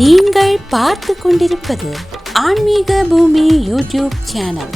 நீங்கள் பார்த்து கொண்டிருப்பது ஆன்மீக பூமி யூடியூப் சேனல்.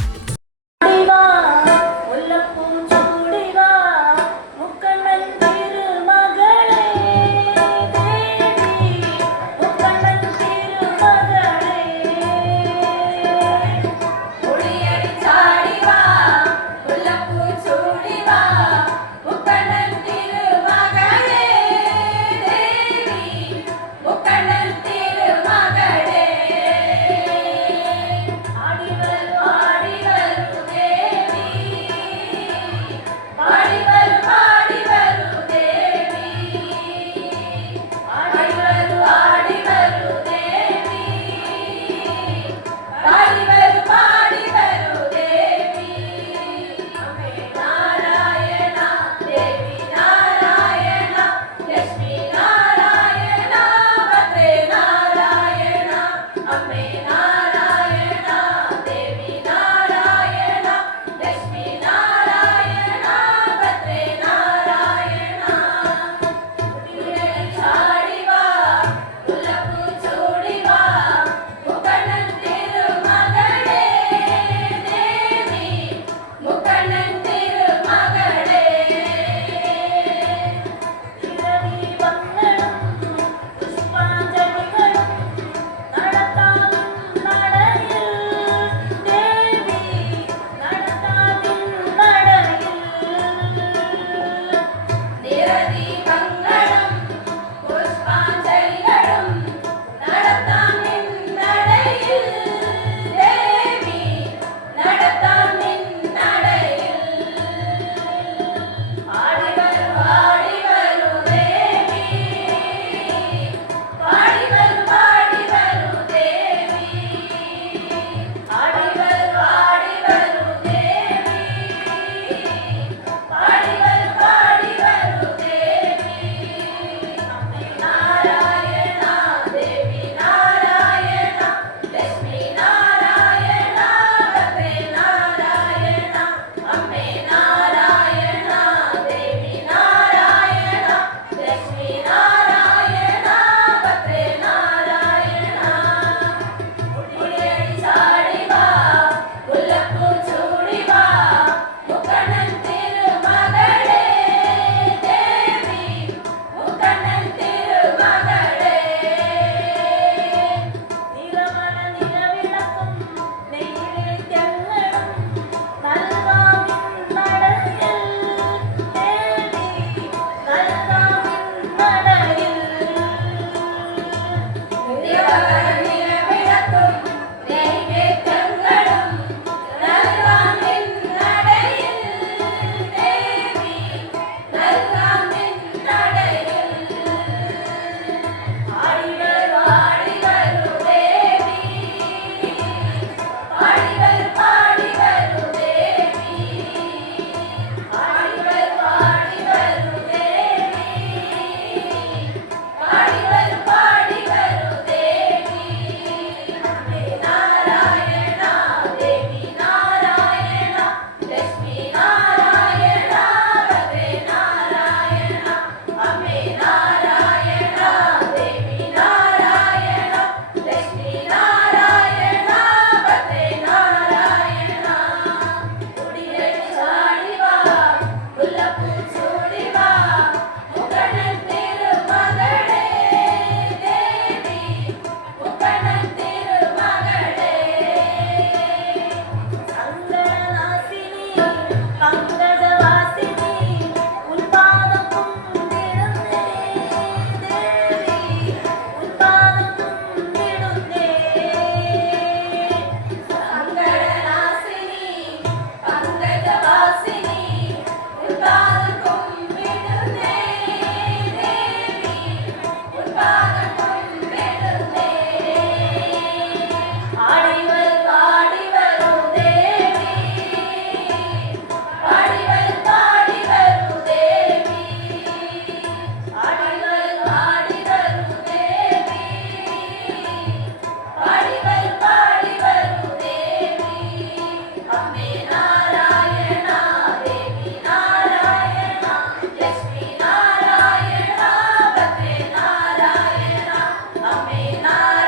Amena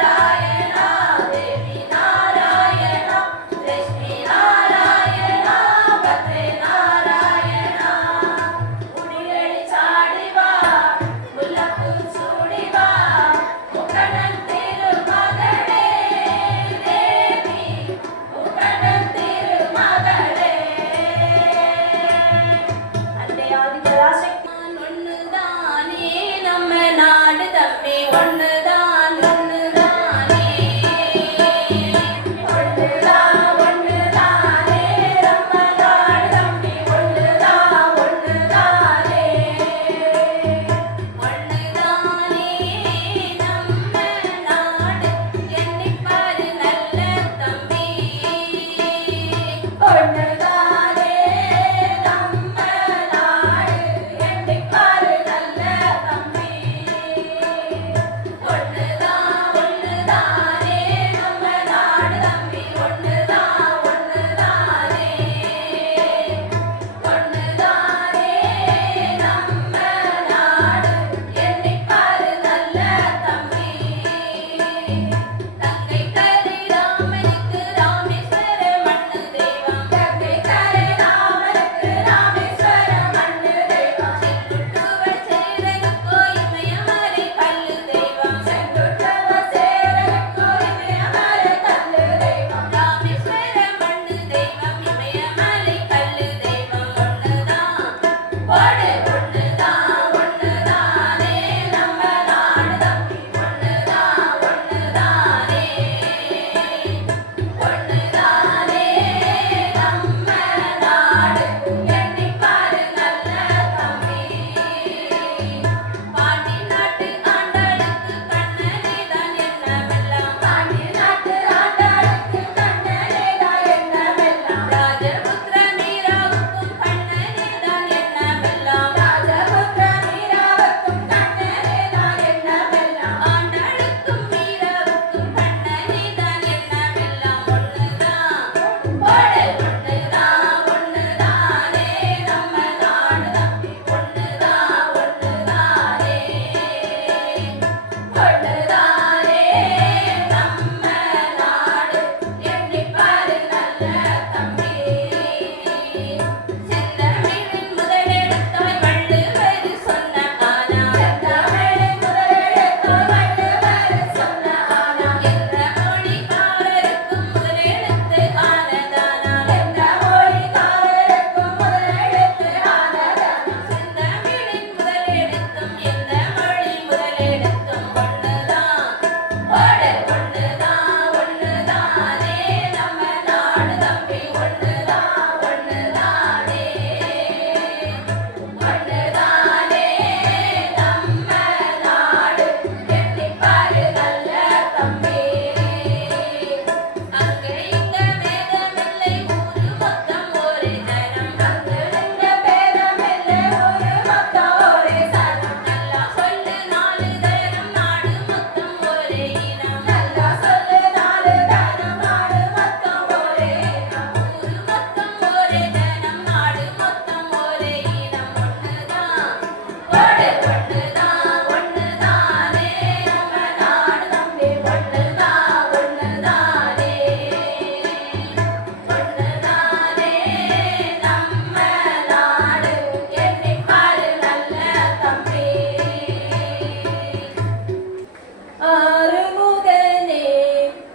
ஆறுமுகனே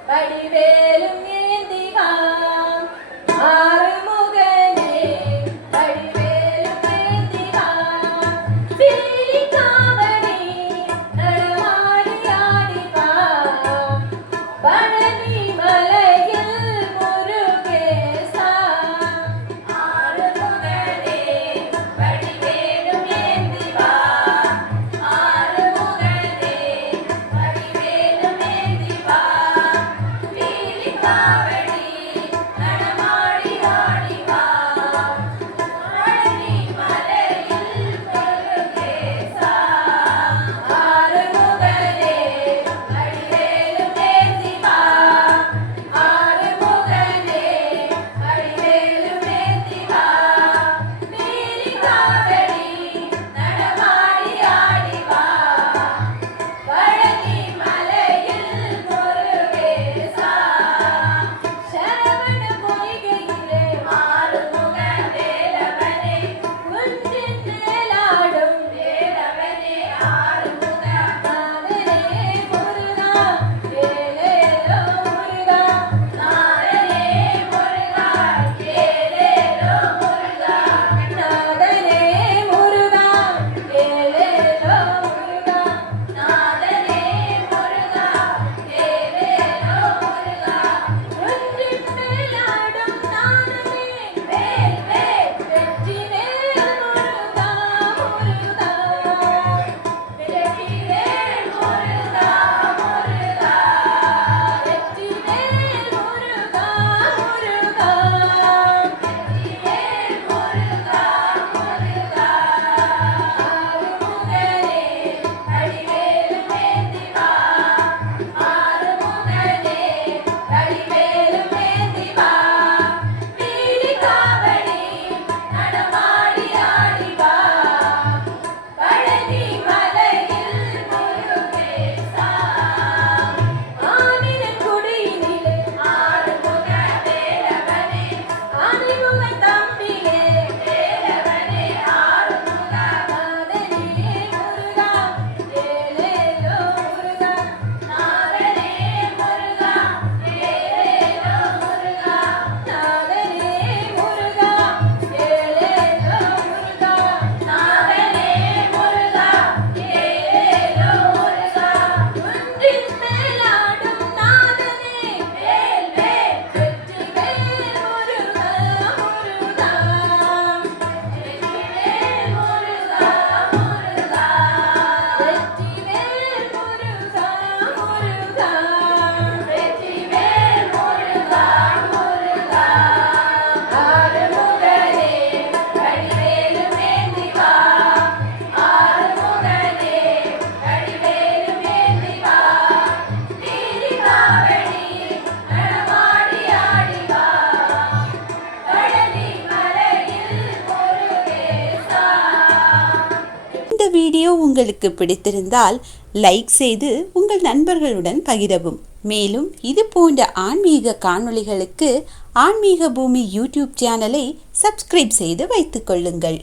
வடிவேலும் ஏந்தி வா ஆறுமுகனே வடிவேலும் ஏந்தி வா பீலிகாவடி நடமாடி ஆடி வா பழனி மலையில் முருகேசா ஆறுமுகனே வடிவேலும் ஏந்தி வா ஆறுமுகனே வடிவேலும் ஏந்தி வா பீலிகாவடி நடமாடி ஆடி வா பழனி மலையில் முருகேசா ஆறுமுகனே வடிவேலும் ஏந்தி வா ஆறுமுகனே வடிவேலும் ஏந்தி வா பீலிகாவடி நடமாடி ஆடி வா பழனி மலையில் முருகேசா சரவண பொய்கையிலே ஆறுமுக வேலவனே குன்றின் மேலாடும் வேலவனே ஆறுமுக நாதனே முருகா ஏலேலோ முருகா நாதனே முருகா ஏலேலோ முருகா நாதனே முருகா ஏலேலோ முருகா நாதனே முருகா ஏலேலோ முருகா குன்றின் மேலாடும் நாதனே வேல் வேல் வெற்றிவேல் முருகா முருகா வெற்றிவேல் முருகா முருகா வெற்றிவேல் முருகா முருகா வெற்றிவேல் முருகா முருகா ஆறுமுகனே வடிவேலும் ஏந்தி வா ஆறுமுகனே வடிவேலும் ஏந்தி வா பீலிகாவடி நடமாடி ஆடி வா பழனி மலையில் முருகேசா ஆனிரன் குடியினிலே ஆறுமுக வேலவனே ஆதிமுக தம்பியே வேலவனே ஆறுமுக நாதனே முருகா ஏலேலோ முருகா நாதனே முருகா ஏலேலோ முருகா நாதனே முருகா ஏலேலோ முருகா நாதனே முருகா ஏலேலோ முருகா குன்றின் மேலாடும் நாதனே வேல் வேல் வெற்றிவேல் முருகா முருகா வெற்றிவேல் முருகா முருகா வெற்றிவேல் முருகா முருகா வெற்றிவேல் முருகா முருகா ஆறுமுகனே வடிவேலும் ஏந்தி வா ஆறுமுகனே வடிவேலும் ஏந்தி வா பீலிகாவடி நடமாடி ஆடி வா பழனி மலையில் முருகேசா. இந்த வீடியோ உங்களுக்கு பிடித்திருந்தால் லைக் செய்து உங்கள் நண்பர்களுடன் பகிரவும். மேலும் இது போன்ற ஆன்மீக காணொளிகளுக்கு ஆன்மீக பூமி யூடியூப் சேனலை சப்ஸ்கிரைப் செய்து வைத்துக் கொள்ளுங்கள்.